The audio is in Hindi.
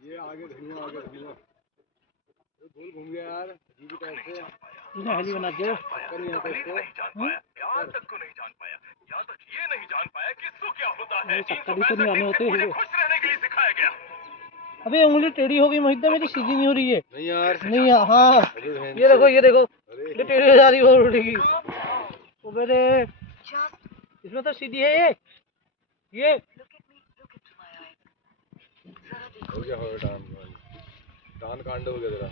ये आगे धुआं गोल घूम गया यार अजीब टाइप से। तूने हेली बना दिया। कर यहाँ पे इसको यहाँ तक को नहीं जान पाया, यहाँ तक ये नहीं जान पाया कि सो क्या होता है। कभी तो नहीं आने होते मुझे खुश रहने के लिए सिखाया गया। अबे उंगली टेढ़ी हो गई मोहिद्दा, मेरी सीधी नहीं हो रही है। नहीं यार नहीं हाँ ये देखो ये टेढ़ी हो जा रही है उल्टी की। ओ मेरे इसमें तो सीधी है ये हो गया डान कांड हो गया तेरा।